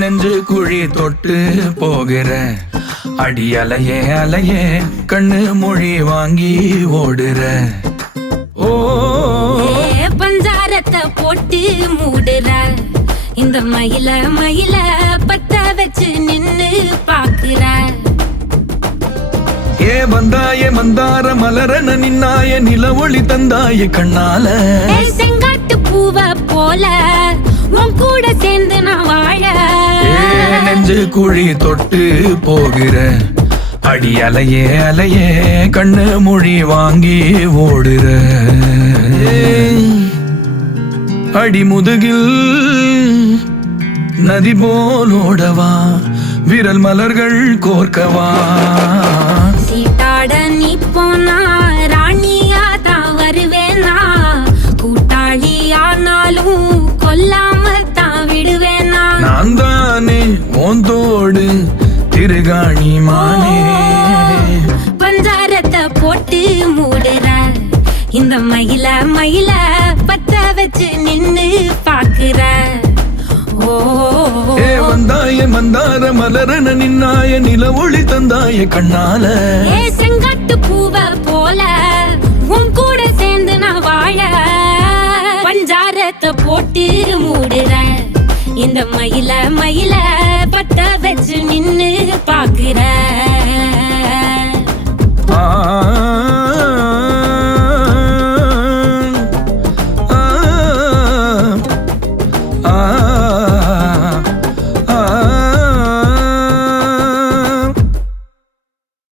நெஞ்சு குழி தொட்டு போகிற அடி அலையே அலையே கண்ணு மொழி வாங்கி ஓடுற. ஓ பஞ்சாரத்தை போட்டு மூடுற இந்த மயில மயில பத்த வச்சு நின்னு பாக்குற. ஏ வந்தாய மந்தார மலரன நின்னாய நில ஒளி தந்தாய கண்ணால. செங்காட்டு பூவ போல உன் கூட சேர்ந்து நான் வாழ. நெஞ்சு குழி தொட்டு போகிற அடி அலையே அலையே கண்ணு மொழி வாங்கி ஓடுற. அடி முதுகில் நதி போலோடவா விரல் மலர்கள் கோர்க்கவா. சீட்டாட நீ போனா ராணியா தான் வருவேனா. கூட்டாளி ஆனாலும் கொல்லாம தான் விடுவேனா. நான் தானே ஓந்தோடு திருகாணி மானே. பஞ்சாரத்தை போட்டு மூடுற இந்த மயில மயில பத்த வச்சு நின்னு பாக்குற. ஏ வந்தாய மந்தார மலரன நின்னாய நில ஒளி தந்தாய கண்ணால. செங்காட்டு பூவ போல உன் கூட சேர்ந்து நான் வாழ. பஞ்சாரத்தை போட்டு மூடுற இந்த மயில மயில பத்த வச்சு நின்னு பாக்குற.